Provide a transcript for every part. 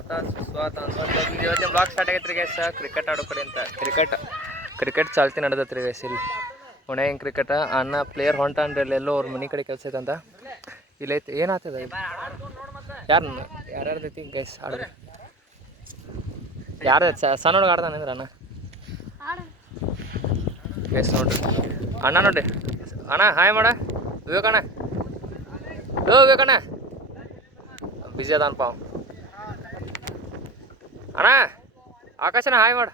ಸ್ವಾಗತ ಸುಸ್ವಾಗತ ಅಂತ ಇವತ್ತಿನ ಬ್ಲಾಗ್ ಸ್ಟಾರ್ಟ್ ಆಗೈತ್ರಿ ಗೈಸ್. ಕ್ರಿಕೆಟ್ ಆಡೋ ಕಡೆ ಅಂತ ಕ್ರಿಕೆಟ್ ಚಾಲ್ತಿ ನಡೆದತ್ರಿ ಗೈಸ್. ಇಲ್ಲಿ ಪುಣೆ ಹಿಂಗೆ ಕ್ರಿಕೆಟ್ ಅನ್ನ ಪ್ಲೇಯರ್ ಹೊಂಟಾನ್ರಿ ಅಲ್ಲಿ ಎಲ್ಲೋ ಅವ್ರ ಮನೆ ಕಡೆ ಕೆಲಸ ಐತಂತ. ಇಲ್ಲೈತಿ ಏನಾಗ್ತದ ಯಾರ್ಯಾರ್ದೈತಿ ಗೈಸ್ ಆಡ್ರಿ. ಯಾರ್ದೈತಿ ಸಣ್ಣ ಹುಡುಗ ಆಡ್ದಾನೆ ಅಂದ್ರೆ ಅಣ್ಣ ಗೈಸ್ ನೋಡ್ರಿ. ಅಣ್ಣ ನೋಡ್ರಿ ಅಣ್ಣ ಹಾಯ್ ಮಾಡ ವಿವೇಕಣ್ಣ. ವಿವೇಕಣ್ಣ ಬಿಜಿ ಅದಾನಪ್ಪ ಅಣ್ಣ. ಆಕಾಶನ ಹಾಯ್ ಮಾಡ.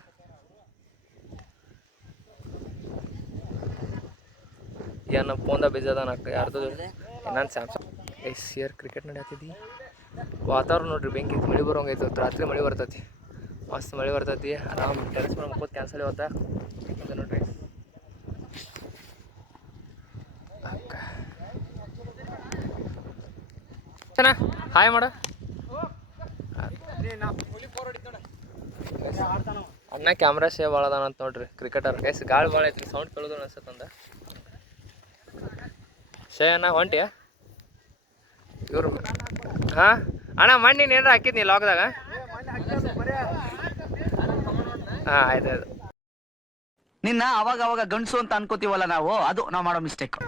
ಏನು ಫೋನ್ದಾಗ ಬಿಜಿ ಅದಾನ ಯಾರ್ದು ನಾನು ಸ್ಯಾಮ್ಸಂಗ್. Air cricket ನಡೆಯತ್ತಿದ್ದಿ. ವಾತಾವರಣ ನೋಡ್ರಿ ಬೆಂಕಿ ಮಳೆ ಬರೋಂಗೈತೆ. ರಾತ್ರಿ ಮಳೆ ಬರ್ತೈತಿ, ಮಸ್ತ್ ಮಳೆ ಬರ್ತೈತಿ. ಆರಾಮ್ ಟೆರೆಸ್ ಮೇಲೆ ಮುಕ್ಕೋದು ಕ್ಯಾನ್ಸಲ್ ಇವತ್ತ ನೋಡ್ರಿ. ಚೆನ್ನ ಹಾಯ್ ಮಾಡ ಅಣ್ಣ. ಕ್ಯಾಮ್ರಾ ಸೇವ್ ಭಾಳ ಅದಾನ ಅಂತ ನೋಡ್ರಿ ಕ್ರಿಕೆಟರ್ ಗೈಸ್. ಗಾಳಿ ಭಾಳ ಐತ್ರಿ, ಸೌಂಡ್ ಕೇಳೋದು ಅನ್ಸತ್ತಂದ. ಶೇ ಅಣ್ಣ ಹೊಂಟಿಯ ಇವ್ರು? ಹಾಂ ಅಣ್ಣ ಮಣ್ಣಿ ನೀನು ಏನಾರ ಹಾಕಿದ್ನಿ ಲಾಕ್ದಾಗ? ಹಾಂ ಆಯ್ತು ಆಯ್ತು. ನಿನ್ನ ಅವಾಗ ಅವಾಗ ಗಂಡಸು ಅಂತ ಅನ್ಕೋತೀವಲ್ಲ ನಾವು, ಅದು ನಾವು ಮಾಡೋ ಮಿಸ್ಟೇಕ್.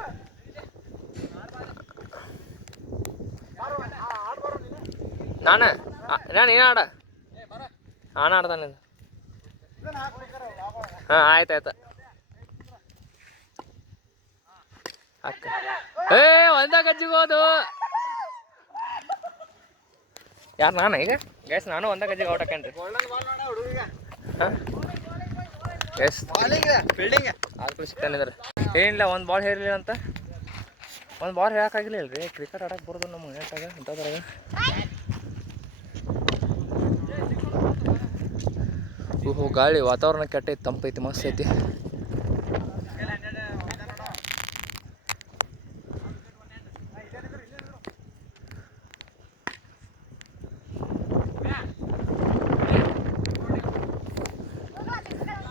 ನಾನು ಏನು ಆಡ ನಾನು ಆಡ್ತಾನೆ. ಹಾಂ ಆಯ್ತು ಆಯ್ತು ಅಕ್ಕ. ಒಂದ ಗಜ್ಜಿಗೋದು ಯಾರು? ನಾನು ಈಗ ಗೈಸ್ ನಾನು ಒಂದ ಗಜ್ಜಿಗೆ ಔಟ್ ಹಾಕೇನ್ರಿ. ಹಾಂ ಗೈಸ್ ಆಲ್ಕಲ್ ಸಿಗ್ತಾನಿದ್ರೆ ಏನಿಲ್ಲ. ಒಂದು ಬಾಲ್ ಹೇರಿಲ್ಲ ಅಂತ, ಒಂದು ಬಾಲ್ ಹೇಳಕ್ಕಾಗಿಲ್ಲ ರೀ. ಕ್ರಿಕೆಟ್ ಆಡಕ್ಕೆ ಬರೋದು ನಮ್ಮ ನೆಟ್ಟಾಗ ಇಂಥದ್ರಾಗ. ಓಹೋ ಗಾಳಿ ವಾತಾವರಣ ಕೆಟ್ಟೈತಿ, ತಂಪೈತಿ, ಮಸ್ತ್ ಐತಿ.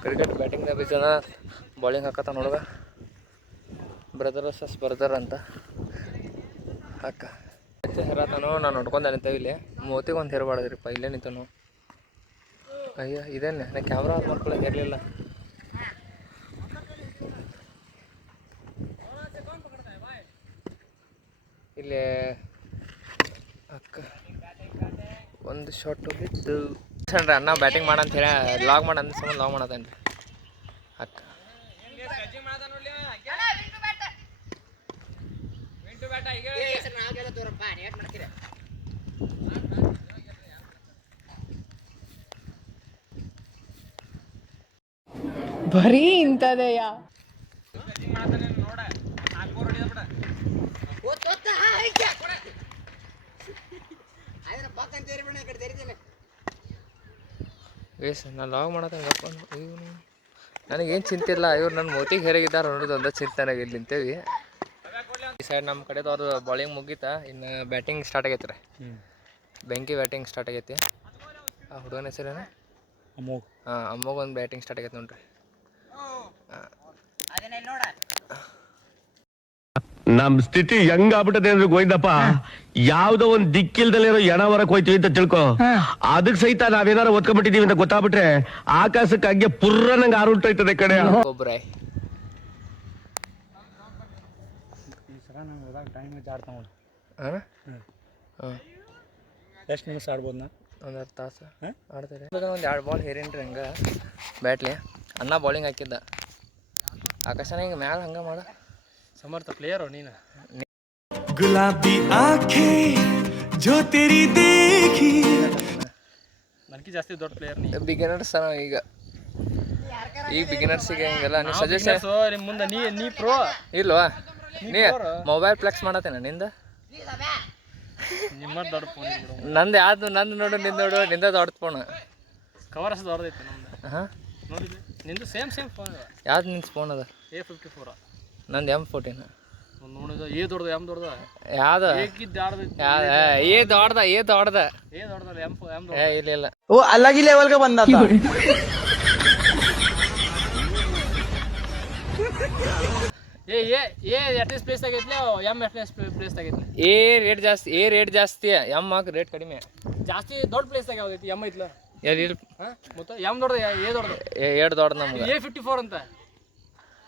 ಕ್ರಿಕೆಟ್ ಬ್ಯಾಟಿಂಗ್ದಾಗ ಬಿಜನ ಬಾಲಿಂಗ್ ಹಾಕತ್ತ ನೋಡುವ. ಬ್ರದರ್ ಅಂತ ಅಕ್ಕ ಹೆರತಾನು. ನಾನು ನೋಡ್ಕೊಂಡೆ ನಿಂತೇವೆ ಇಲ್ಲಿ. ಮೂವತ್ತಿಗೆ ಒಂದು ಹೇರಬಾರ್ದ್ರಿಪ್ಪ, ಇಲ್ಲೇ ನಿಂತನು. ಅಯ್ಯ ಇದೇನೆ ನಾ ಕ್ಯಾಮ್ರಾ ಆನ್ ಮಾಡ್ಕೊಳ್ಳೋಕೆ ಇರಲಿಲ್ಲ. ಇಲ್ಲಿ ಅಕ್ಕ ಒಂದು ಶಾಟ್ ಬಿದ್ದು ಅಣ್ಣ ಬ್ಯಾಟಿಂಗ್ ಮಾಡಂತ ಹೇಳಿ ಲಾಗ್ ಮಾಡ ಅಂದ ಸಂಬಂಧ ಲಾಗ್ ಮಾಡತ್ತೇನ್ರಿ ಅಕ್ಕ. ಬರೀ ಇಂಥದೆಯ ಏಸ್ ನಾನು ಲಾಗ್ ಮಾಡತ್ತೆ ಇವನು. ನನಗೇನು ಚಿಂತೆ ಇಲ್ಲ, ಇವ್ರು ನನ್ನ ಮೋತಿಗೆ ಹೇರಾಗಿದ್ದಾರೆ ಅನ್ನೋದು ಒಂದೇ ಚಿಂತೆನಾಗ ಇಲ್ಲಿ ನಿಂತೇವಿ. ಈ ಸೈಡ್ ನಮ್ಮ ಕಡೆದವ್ರು ಬಾಲಿಂಗ್ ಮುಗೀತಾ, ಇನ್ನು ಬ್ಯಾಟಿಂಗ್ ಸ್ಟಾರ್ಟ್ ಆಗೈತೆ ರೀ. ಬೆಂಕಿ ಬ್ಯಾಟಿಂಗ್ ಸ್ಟಾರ್ಟ್ ಆಗೈತಿ. ಆ ಹುಡುಗನ ಹೆಸರೇನು? ಅಮ್ಮೋಗ್. ಹಾಂ ಅಮ್ಮೋಗ್ ಒಂದು ಬ್ಯಾಟಿಂಗ್ ಸ್ಟಾರ್ಟ್ ಆಗೈತೆ ನೋಡ್ರಿ. ನಮ್ ಸ್ಥಿತಿ ಹೆಂಗಾಗ್ಬಿಟ್ಟದೆ ಅಂದ್ರೆ ಗೋಯ್ದಪ್ಪ, ಯಾವ್ದೋ ಒಂದ್ ದಿಕ್ಕಿಲ್ದಲ್ಲಿರೋ ಎಣ ಹೊರಕ್ ಹೋಯ್ತೀವಿ ಅಂತ ತಿಳ್ಕೊ. ಅದಕ್ ಸಹಿತ ನಾವೇನಾರು ಒತ್ಕೊಂಡ್ಬಿಟ್ಟಿದೀವಿ ಅಂತ ಗೊತ್ತಾಗ್ಬಿಟ್ರೆ ಆಕಾಶಕ್ಕೆ ಹಂಗೆ ಪುರ್ರ ನಂಗೆ ಆರುಂಟೋಯ್ತದೆ ಕಡೆ. ಒಬ್ಬರೇ ಎಷ್ಟು ನಿಮಿಷ ಆಡ್ಬೋದು? ಒಂದು ಅರ್ಧ ತಾಸು ಆಡ್ತಾರೆ. ಒಂದು 2 ಬಾಲ್ ಹೇರೇನ್ರಿ ಹಂಗೆ ಬ್ಯಾಟ್ಲಿ. ಅಣ್ಣ ಬಾಲಿಂಗ್ ಹಾಕಿದ್ದ. ಆಕಾಶನ ಹಿಂಗೆ ಮ್ಯಾಲ ಹಂಗೆ ಮಾಡ. ಸಮರ್ಥ ಪ್ಲೇಯರು ನೀನು. ಗುಲಾಬಿ ಆಂಖೆ ಜೋ ತೆರಿ ದೇಖಿ. ನನಗೆ ಜಾಸ್ತಿ ದೊಡ್ಡ ಪ್ಲೇಯರ್ ನೀ. ಬಿಗಿನರ್ಸ್ ಈಗ ಬಿಗಿನರ್ಸಿಗೆ ಹಿಂಗೆಲ್ಲ ನೀವು ಸಜೆಷನ್ ನಿಮ್ಮ ಮುಂದೆ ನೀ ಪ್ರೋ ಇಲ್ವಾ? ನೀ ಮೊಬೈಲ್ ಫ್ಲೆಕ್ಸ್ ಮಾಡತ್ತೇನ ನಿಂದ? ನಿಮ್ಮ ದೊಡ್ಡ ಫೋನ್ ನಂದು ಯಾವ್ದು? ನಂದು ನೋಡು ನಿಂದು ನೋಡು. ನಿಂದ ದೊಡ್ಡ ಫೋನ್ ಕವರ್ ಅಷ್ಟು ದೊಡ್ಡದೈತೆ ನಮ್ದು. ಹಾಂ ನೋಡಿದ್ವಿ ನಿಂದು ಸೇಮ್ ಫೋನ್. ಯಾವ್ದು ನಿಂದು ಫೋನ್ ಅದ? A54. ನಂದು M14. ನೋಡಿದ ಎ ದೊಡ್ಡದು ಎಮ್ ದೊಡ್ಡದ ಯಾವ್ದು? ಏ ದೊಡ್ಡದ ಇಲ್ಲ ಓ ಅಲ್ಲಾಗಿ ಲೆವೆಲ್ಗೆ ಬಂದ. ಎಟ್ಲೀಸ್ಟ್ ಪ್ಲೇಸ್ ಆಗೈತ್ಲೆ ಎಮ್ ಎಟ್ಲೀಸ್ಟ್ ಪ್ಲೇಸ್ ಆಗೈತ್ಲೆ ಎ ರೇಟ್ ಜಾಸ್ತಿ ಎಮ್ ಹಾಕಿ ರೇಟ್ ಕಡಿಮೆ ಜಾಸ್ತಿ ದೊಡ್ಡ ಪ್ಲೇಸ್ ಆಗ ಯಾವ್ದೈತಿ ಎಮ್ ಐತ್ಲ ಎಲ್ಲಿ ಮತ್ತೆ ಎಮ್ ದೊಡ್ಡದು ಎ ದೊಡ್ಡದು ಎರಡು ದೊಡ್ಡ ನಮ್ಗೆ A54 ಅಂತ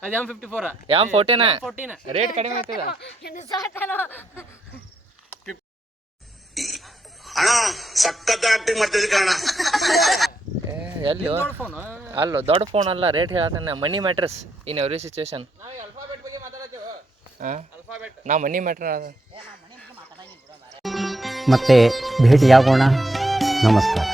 ಅದು M54 M14 ರೇಟ್ ಕಡಿಮೆ ಆಗ್ತದ ಅಣ್ಣ ಸಖತ್ ಆಕ್ಟಿಂಗ್ ಮಾಡ್ತಿದ್ದೆ ಕಣ. ಎಲ್ಲಿ ದೊಡ್ಡ ಫೋನ್ ಅಲ್ಲ ದೊಡ್ಡ ಫೋನ್ ಅಲ್ಲ ರೇಟ್ ಹೇಳ್ತಾನೆ ಮನಿ ಮ್ಯಾಟ್ರಸ್ ಇನ್ ಎವ್ರಿ ಸಿಚುವೇಶನ್ ನಾ ಮನಿ ಮ್ಯಾಟ್ರ್ ಅದ ಮತ್ತೆ ಭೇಟಿಯಾಗೋಣ. ನಮಸ್ಕಾರ.